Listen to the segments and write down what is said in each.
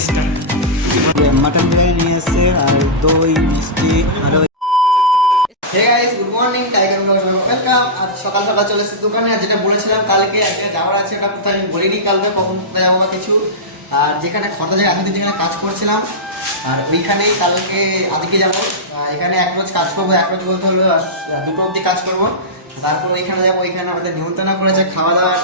চেষ্টা। মাটন বিরিয়ানি নিয়ে এসছে আর দই মিষ্টি আর hey guys, good morning, tiger ব্লগে ওয়েলকাম। আজ সকাল সকাল চলে এসেছি দোকানে। আর যেটা বলেছিলাম কালকে একটা যাওয়ার আছে, ওটা কোথায় আমি বলিনি কালকে কখন কোথায় যাবো বা কিছু। আর যেখানে খর্দা জায়গা এতদিন যেখানে কাজ করছিলাম আর ওইখানেই কালকে আজকে যাবো। এখানে এক রোজ কাজ করবো, এক রোজ বলতে হলো দুটো অবধি কাজ করবো। তারপর ওইখানে যাবো, ওইখানে আমাদের নিমন্ত্রণ করেছে খাওয়া দাওয়ার।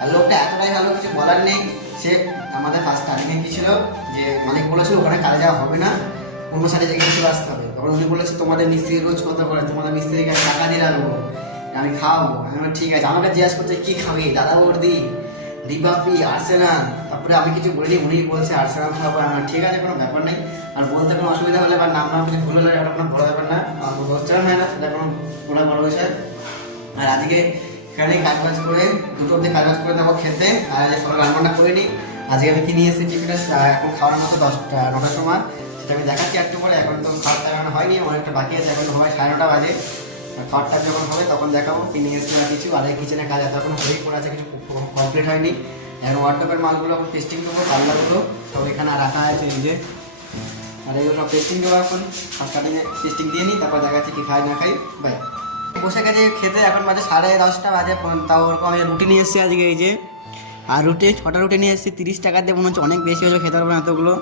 আর লোকটা এতটাই ভালো, কিছু বলার নেই। সে আমাদের ফার্স্ট স্টার্টিংয়ে কি ছিল যে মালিক বলেছিল ওখানে কাজে যাওয়া হবে না, অন্য সাইডে জায়গায় চলে আসতে হবে। তখন উনি বলেছে তোমাদের মিস্ত্রি রোজ কত করে, তোমাদের মিস্ত্রিকে টাকা দিয়ে রাখবো, আমি খাওয়াবো। আমি বললাম ঠিক আছে। আমাকে জিজ্ঞাসা করছে কি খাবি, দাদা বর্দি, ডিবাপি, আর্সেনাল। তারপরে আমি কিছু বলিনি, উনি বলছে আর্সেনাল খাবো। আমার ঠিক আছে, কোনো ব্যাপার নেই। আর বলতে কোনো অসুবিধা হলে বা নাম নাম কিছু ভুল হলে এটা কোনো বড় ব্যাপার না, উচ্চারণ হয় না, সেটা কোনো বড় বিষয়। আর আজকে এখানে কাজবাজ করে দুটো অব্দি কাজবাজ করে দেবো খেতে। আর সকাল রান্নাবান্না করে নিই। আজকে আমি কি নিয়ে এসেছি টিফিনে, এখন খাওয়ার মতো 9টার সময়, সেটা আমি দেখাচ্ছি একটু পরে। এখন তো খাওয়ার টাইম হয়নি, অনেকটা বাকি আছে, এখন সময় 9:30 বাজে। খাওয়ার টাইম যখন হবে তখন দেখাবো কি নিয়ে এসেছি না কিছু। আর এই কিচেনে কাজ এতক্ষণ হয়েই পড়ে আছে, কিছু কমপ্লিট হয়নি। এখন ওয়ার্ডরোবের মালগুলো এখন টেস্টিং দেবো, পাল্লাগুলো সব এখানে রাখা আছে এই যে। আর এগুলো সব টেস্টিং দেবো এখন, ফার্স্ট কাটিংয়ে টেস্টিং দিয়ে নিই, তারপর দেখাচ্ছি কি খাই না খাই। বাই। বসে গেছে খেতে, এখন বাজে 10:30 বাজে। তাও ওরকম আমি রুটি নিয়ে এসেছি আজকে এই যে। আর রুটি 6টা রুটি নিয়ে এসেছি, 30 টাকা দিয়ে। মনে হচ্ছে অনেক বেশি হয়েছে, খেতে পারবো না এতগুলো।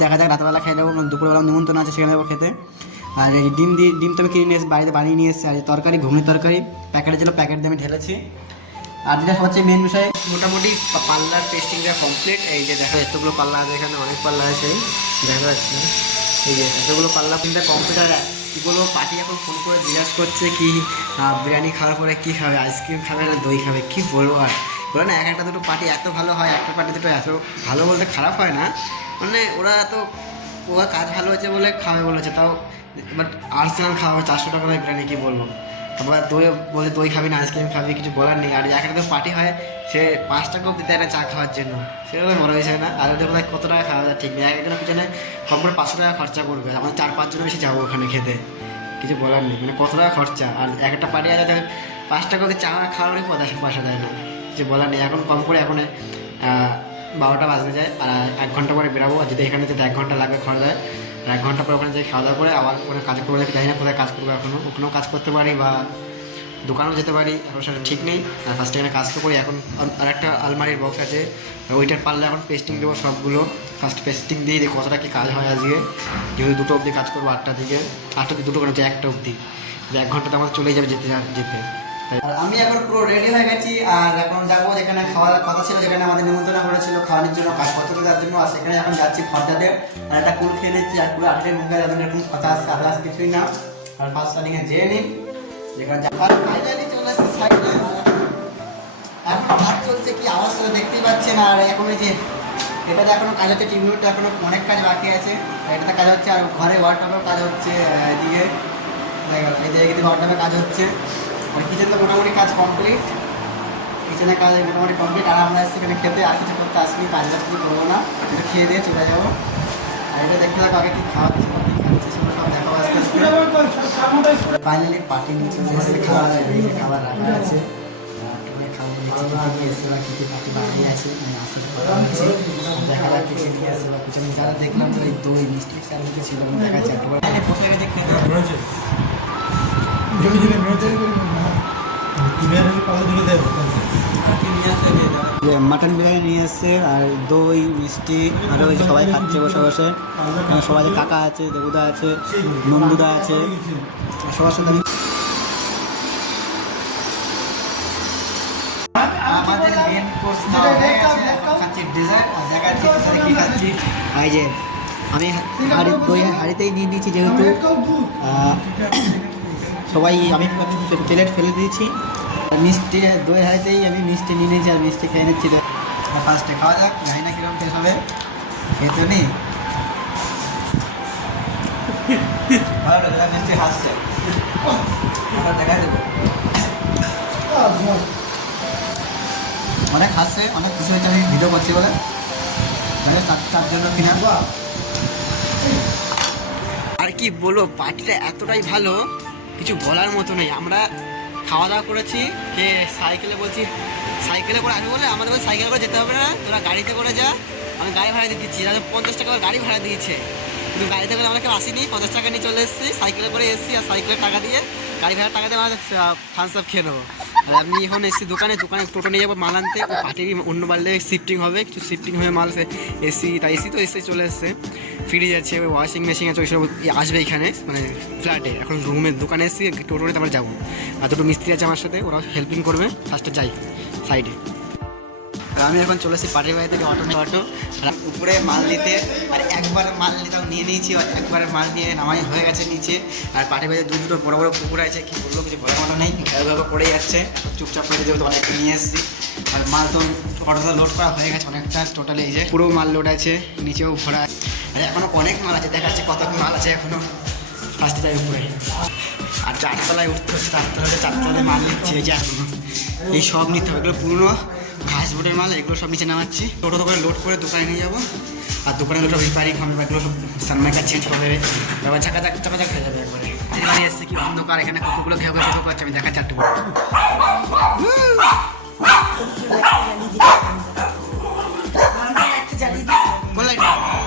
দেখা যাক, রাতেরবেলা খেয়ে নেবো, দুপুরবেলা নিমন্ত্রণ আছে সেখানে যাবো খেতে। আর এই ডিম তো আমি কিনে নিয়ে এসেছি, বাড়িতে বানিয়ে নিয়ে এসেছি। আর তরকারি, ঘুগনির তরকারি প্যাকেটে ছিল, প্যাকেট দিয়ে আমি ঢেলেছি। আর যেটা হচ্ছে মেন বিষয়, মোটামুটি পাল্লার টেস্টিংটা কমপ্লিট। এই যে দেখা যাচ্ছে এতগুলো পাল্লা আছে, এখানে অনেক পাল্লা আছে, দেখা যাচ্ছে এই যে এতগুলো পাল্লা প্রিন্টটা কমপ্লিট। আর কী বলবো, পার্টি এখন ফোন করে জিজ্ঞাসা করছে কি বিরিয়ানি খাওয়ার পরে কী খাবে, আইসক্রিম খাবে না দই খাবে। কী বলবো আর, বলে না এক একটা দুটো পার্টি এত ভালো হয়, একটা পার্টি দুটো এত ভালো বলতে খারাপ হয় না, মানে ওরা কাজ ভালো হয়েছে বলে খাবে বলেছে। তাও বাট আর্সেনাল খাওয়া 400 টাকা বিরিয়ানি, কী বলবো। তারপর দই বলে দই খাবি না আইসক্রিম খাবি, কিছু বলার নেই। আর একটা তো পার্টি হয়, সে 5 টাকা অব্দি দেয় না চা খাওয়ার জন্য, সেটা তো বড় বিষয় না। আর ওদের কোথায় কত টাকা খাওয়া যায় ঠিক নেই, একজনের পিছনে কম করে 500 টাকা খরচা করবে। আমাদের 4-5 জনের বেশি যাবো ওখানে খেতে, কিছু বলার নেই, মানে কত টাকা খরচা। আর একটা পার্টি আছে 5 টাকা অব্দি চা খাওয়ারই পয়সা দেয় না, কিছু বলার নেই। এখন কম করে এখন 12টা বাজতে যায়। আর 1 ঘন্টা পরে বেরাবো। যদি এখানে যেতে 1 ঘন্টা লাগবে খরচায়, 1 ঘন্টা পরে ওখানে যে খাওয়া দাওয়া করে আবার ওখানে কাজ করবো। জানি না কোথায় কাজ করবো, ওখানেও কাজ করতে পারি বা দোকানেও যেতে পারি, এখন সেটা ঠিক নেই। আর ফার্স্টে এখানে কাজ তো করি। এখন আর একটা আলমারির বক্স আছে, ওইটার পারলে এখন পেস্টিং দেবো সবগুলো। ফার্স্ট পেস্টিং দিয়ে কতটা কি কাজ হয় আজকে, যেহেতু 2টো অবধি কাজ করবো, 8টা দিকে 2টো করে 1টা অবধি, 1 ঘন্টাতে আমাদের চলে যাবে যেতে। আর আমি এখন পুরো রেডি হয়ে গেছি। আর এখন যাবো যেখানে খাওয়ার কথা ছিল, যেখানে আমাদের নিমন্ত্রণ করেছিল খাওয়ানোর জন্য, কাজ করতে তার জন্য। আর সেখানে এখন যাচ্ছি খরচাতে। আর একটা কুল খেয়ে নিচ্ছি, আর পুরো 8টায় মুখে যাদের এরকম কথা আসছে, আদার্স কিছুই না। আর ফার্স্ট স্টার্টিংয়ে যেয়ে নিই, যেখানে ফাইনালি চলে আসছে সাইডে। এখন কাজ চলছে, কি আওয়াজ তো দেখতেই পাচ্ছেন। আর এখন এই যে এটাতে এখনো কাজ হচ্ছে, টিভিটা এখনো অনেক কাজ বাকি আছে, এটাতে কাজ হচ্ছে। আর ঘরে ওয়ার্ডরোবেও কাজ হচ্ছে, এদিকে এই যে এদিকে ওয়ার্ডরোবে কাজ হচ্ছে। আর কিচেন তো মোটামুটি কাজ কমপ্লিট, কিচেনের কাজ মোটামুটি কমপ্লিট। আর আমরা সেখানে খেতে আর কিছু করতে আসবি, কাজ কিছু করবো না, এটা খেয়ে দিয়ে চলে যাবো। আর এটা দেখতে থাকো আগে কি খাওয়াচ্ছে সেগুলো সব দেখাবো আস্তে আস্তে। ফাইনালি পার্টি নিয়ে চলে এসেছে, খাবার রাখা আছে। দেখা যাক কিছু নিয়ে আসে বা পিছনে যারা দেখলাম তো এই দই মিষ্টি চারদিকে ছিল, দেখা যাচ্ছে একটু বসে গেছে খেতে। মাটন বিরিয়ানি নিয়ে এসছে, আর দই মিষ্টি, আর ওই সবাই খাচ্ছে বসে বসে। সবাই কাকা আছে, দেবুদা আছে, নন্দুদা আছে, সবার সাথে আমাদের মেন কোর্স খাচ্ছি ডেজার্ট। আর দেখাচ্ছি কি খাচ্ছি। এই যে আমি দই হাঁড়িতেই নিয়ে নিয়েছি, যেহেতু সবাই আমি প্লেট ফেলে দিয়েছি। মিষ্টি দই হাঁড়িতেই আমি মিষ্টি নিয়ে নিয়েছি, আর মিষ্টি খেয়ে নিচ্ছি। ফার্স্টে খাওয়া যাক, জানি না কিরকম টেস্ট হবে, খেতে নেই ভালো মিষ্টি হাসছে, দেখা দেবো। অনেক হাসছে, অনেক খুশি হয়েছে আমি ভিডিও করছি বলে, তার জন্য কিনে আনবো। আর কি বলবো, পার্টিটা এতটাই ভালো, কিছু বলার মতো নেই। আমরা খাওয়া দাওয়া করেছি, কে সাইকেলে বলছি সাইকেলে করে আসবে বলে, আমাদের সাইকেলে করে যেতে হবে না, তোরা গাড়িতে করে যা, আমি গাড়ি ভাড়া দিয়ে দিচ্ছি, 50 টাকা গাড়ি ভাড়া দিয়েছে, কিন্তু গাড়িতে করে আমরা কেউ আসিনি, 50 টাকা নিয়ে চলে এসেছি, সাইকেলে করে এসেছি, আর সাইকেলের টাকা দিয়ে গাড়ি ভাড়ার টাকা দিয়ে আমরা থামস আপ খেয়ে নেবো। আর আমি এখন এসেছি দোকানে টোটো নিয়ে যাবো মাল আনতে, পার্টির অন্য বাড়িতে শিফটিং হবে, কিছু শিফটিং হয়ে মাল এসি, তাই এসি তো এসে চলে এসছে, ফ্রিজ আছে, ওয়াশিং মেশিন আছে, ওইসব আসবে এখানে মানে ফ্ল্যাটে। এখন রুমের দোকানে এসেছি, টোটো নিয়ে আমরা যাবো, আর দুটো মিস্ত্রি আছে আমার সাথে, ওরা হেল্পিং করবে। ফার্স্টে যাই সাইডে। আমি এখন চলে এসেছি পার্টির বাড়ি থেকে অটো উপরে মাল নিতে, আর একবার মাল নিয়ে নিয়েছি, একবার মাল নিয়ে নামাই হয়ে গেছে নিচে। আর পার্টির বাড়িতে দুটো বড় বড় পুকুর আছে, কি বলবো কিছু বলার মতো নেই, এভাবে পড়ে যাচ্ছে, চুপচাপ করে যেহেতু অনেকটা নিয়ে এসেছি। আর মাল তো অটোটা লোড করা হয়ে গেছে অনেকটা, টোটালি এই যে পুরো মাল লোড আছে, নিচেও ভরা, আর এখনও অনেক মাল আছে, দেখা যাচ্ছে কত মাল আছে এখনও। ফার্স্টে যাই উপরে, আর 4তলায় উঠতে হচ্ছে, 4তলায় মাল নিচ্ছে, এই যে এই সব নিতে হবে, এগুলো পুরনো ঘাস বোটের মাল, এগুলো সব নিচে নামাচ্ছি, টোটো করে লোড করে দোকানে নিয়ে যাবো। আর দোকানে সব রিপেয়ারিং হবে, এগুলো সব সানমাইকার চেঞ্জ হবে, এবার চাকাচাক হয়ে যাবে একবারে। এখানে এসছে কি অন্ধকার, এখানে কুকুরগুলো খেয়ে ছোটো করছে, আমি দেখা চারটে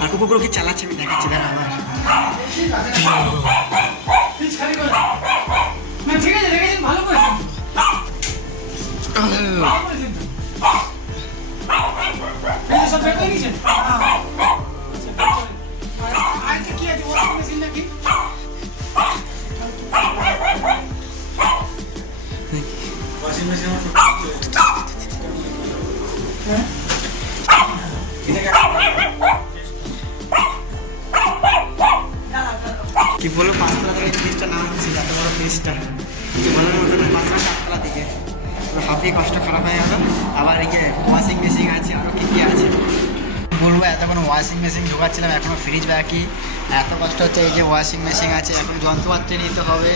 আর কুকুরগুলো কি চালাচ্ছে আমি দেখাচ্ছি, দেখা আবার। ঠিক আছে দেখেছেন, ভালো করেছেন। কি বলবো, 5তলা থেকে ফ্রিজটা নামাচ্ছি, এত বড় ফ্রিজটা কিছু বলার মতো না, 5তলা 7তলা থেকে হাফই কষ্ট খারাপ হয়ে গেল। আবার এই যে ওয়াশিং মেশিন আছে, আরও কী কী আছে বলবো, এতক্ষণ ওয়াশিং মেশিন ঢোকাচ্ছিলাম, এখনও ফ্রিজ বাকি, এত কষ্ট হচ্ছে। এই যে ওয়াশিং মেশিন আছে, এখন যন্ত্রপাতি নিতে হবে,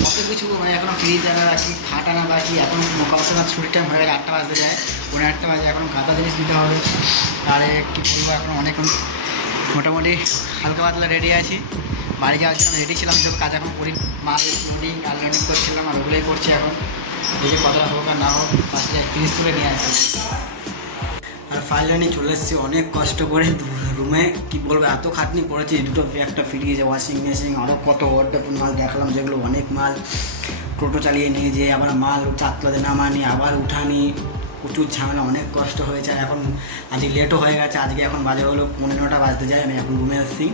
কত কিছু, মানে এখনও ফ্রিজ আনা বাকি, খাট আনা বাকি, এখন মোকাবিলা ছুটির টাইম হয়ে গেলে 8টা বাজতে যায়, 8:30 বাজে, এখন গাদা জিনিস নিতে হবে। তারে কী বলবো, এখন অনেকক্ষণ মোটামুটি হালকা পাতলা রেডি আছি, বাড়ি যাওয়ার জন্য রেডি ছিলাম, যেসব কাজ এখন করি, মাল লোডিং আনলোডিং করছিলাম, আর ওগুলোই করছি এখন। এই যে কতটা হোক আর না হোক, ফার্স্টে ফ্রিজ তুলে নিয়ে আসি। আর ফাইনালি চলে এসেছি অনেক কষ্ট করে রুমে, কি বলবো এত খাটনি করেছি, দুটো একটা ফ্রিজ, ওয়াশিং মেশিন, আরও কত অর্ডার মাল দেখালাম, যেগুলো অনেক মাল, টোটো চালিয়ে নিয়ে যেয়ে আবার মাল 4তলাতে নামানি, আবার উঠানি, প্রচুর ঝামেলা, অনেক কষ্ট হয়েছে। আর এখন আজকে লেটও হয়ে গেছে, আজকে এখন বাজে হলো 9:30 বাজতে যায়, আমি এখন রুমে এসেছি।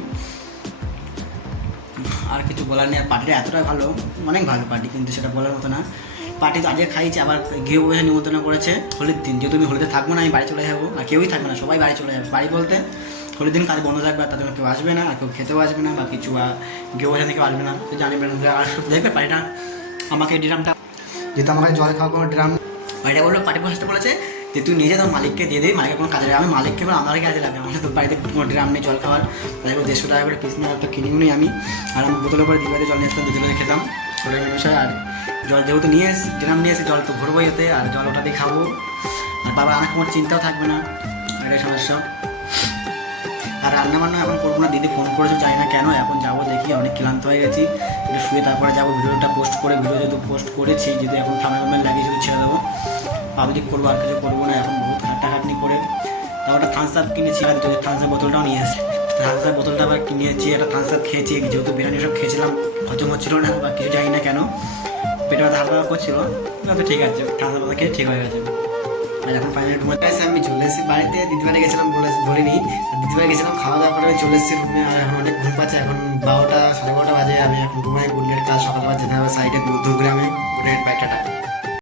আর কিছু বলার নেই, আর পার্টিটা এতটাই ভালো, অনেক ভালো পার্টি, কিন্তু সেটা বলার মতো না। পার্টি তো আজকে খাইছে, আবার গৃহ প্রবেশে নিমন্ত্রণ করেছে হোলির দিন, যেহেতু আমি হোলিতে থাকবো না, আমি বাড়ি চলে যাবো, আর কেউই থাকবে না, সবাই বাড়ি চলে যাবে। বাড়ি বলতে হোলির দিন কাজ বন্ধ থাকবে, আর তাদের কেউ আসবে না, আর কেউ খেতেও আসবে না, বা কিছু গৃহ প্রবেশে থেকে আসবে না, তো জানি আর দেখবে পার্টিটা আমাকে ড্রামটা, যেহেতু আমাকে জল খাওয়া কোনো ড্রাম, বাড়িটা বললো, পার্টি বসতে বলেছে যে তুই নিজে তোর মালিককে দিয়ে দিই, মালিকের কোনো কাজে লাগে, আমি মালিককে বলে আমারই কাজে লাগে, আমার তোর বাড়িতে কোনো ড্রাম নেই জল খাওয়ার, তাই 150 টাকা করে পিস নিয়ে একটা কিনিও নিই আমি, আর আমি বোতলে করে দিবাতে জল নিয়ে আসতাম, দুজনে খেতাম ছোটো মানুষের। আর জল যেহেতু নিয়ে এসে ড্রাম নিয়ে এসে জল তো ভরবো এতে, আর জল ওটা দিয়ে খাবো, আর বাবা অনেক কোনো চিন্তাও থাকবে না, এটাই সমস্যা। আর রান্নাবান্না এখন করবো না, দিদি ফোন করেছো জানি না কেন, এখন যাবো দেখি, অনেক ক্লান্ত হয়ে গেছি, একটু শুয়ে তারপরে যাবো, ভিডিওটা পোস্ট করে, ভিডিও যেহেতু পোস্ট করেছি, যদি এখন থামেল লাগিয়ে শুধু ছেড়ে দেবো, পাবলিক করবো, আর কিছু করবো না, এখন বহুত খাটাখাটনি করে। তাও একটা থামস আপ কিনেছি, আর থামস আপ বোতলটাও নিয়ে এসেছি, থামস আপ বোতলটা আবার কিনেছি, একটা থামস আপ খেয়েছি, যেহেতু বিরিয়ানি সব খেয়েছিলাম, হজম হচ্ছিলো না, বা কিছু জানি না কেন, পেটে ব্যথা হালকা করছিল, তো ঠিক আছে, থামস আপ খেয়ে ঠিক হয়ে গেছে। আর এখন ফাইনালি ঘুমাতে আসে, আমি চলে এসেছি বাড়িতে, দিদিবাড়ি গেছিলাম বলিনি, বলিনি, চলে এসেছি রুমে, আর এখন অনেক ঘুম পাচ্ছে, এখন 12টা 12:30 বাজে, আমি এখন ঘুমাই, গুড নাইট, কাজ সকালবেলা যেতে হবে সাইডে দূরগ্রামে, গুড নাইট, বাই, টাটা।